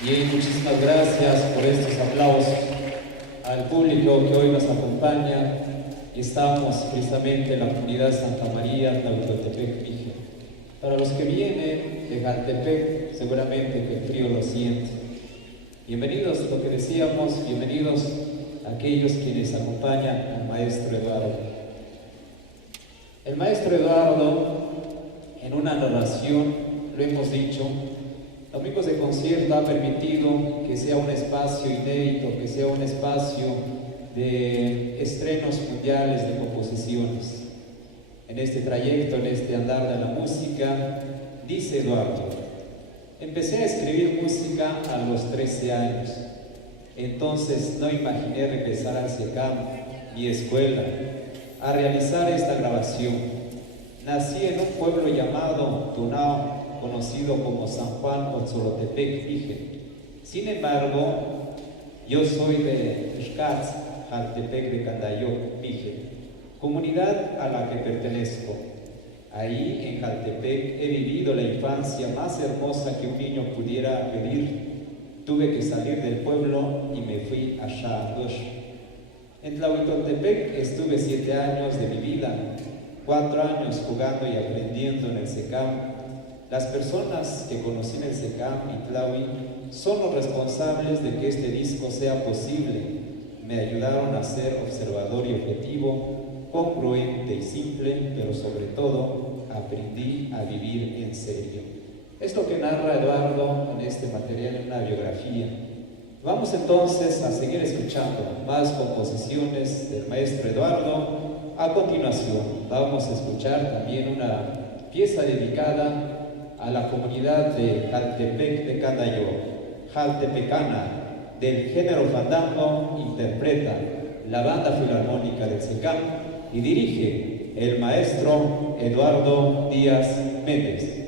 Y muchísimas gracias por estos aplausos al público que hoy nos acompaña. Y estamos precisamente en la comunidad Santa María, Tlahuitoltepec, Mije. Para los que vienen de Jaltepec, seguramente que el frío lo siente. Bienvenidos, lo que decíamos, bienvenidos a aquellos quienes acompañan al maestro Eduardo. El maestro Eduardo, en una narración, lo hemos dicho, Amigos de Concierto ha permitido que sea un espacio inédito, que sea un espacio de estrenos mundiales de composiciones. En este trayecto, en este andar de la música, dice Eduardo: empecé a escribir música a los 13 años. Entonces no imaginé regresar al SECAM, mi escuela, a realizar esta grabación. Nací en un pueblo llamado Tunao, conocido como San Juan Otzolotepec, Mije. Sin embargo, yo soy de Xcatz, Jaltepec de Candayoc, Mije, comunidad a la que pertenezco. Ahí, en Jaltepec, he vivido la infancia más hermosa que un niño pudiera pedir. Tuve que salir del pueblo y me fui a Xandosh. En Tlahuitoltepec estuve 7 años de mi vida, 4 años jugando y aprendiendo en el SECAM. Las personas que conocí en el SECAM y Tlahui son los responsables de que este disco sea posible. Me ayudaron a ser observador y objetivo, congruente y simple, pero sobre todo aprendí a vivir en serio. Es lo que narra Eduardo en este material, en una biografía. Vamos entonces a seguir escuchando más composiciones del maestro Eduardo. A continuación vamos a escuchar también una pieza dedicada a la comunidad de Jaltepec de Candayoc, Jaltepecana, del género fandango, interpreta la Banda Filarmónica del SECAM y dirige el maestro Eduardo Díaz Méndez.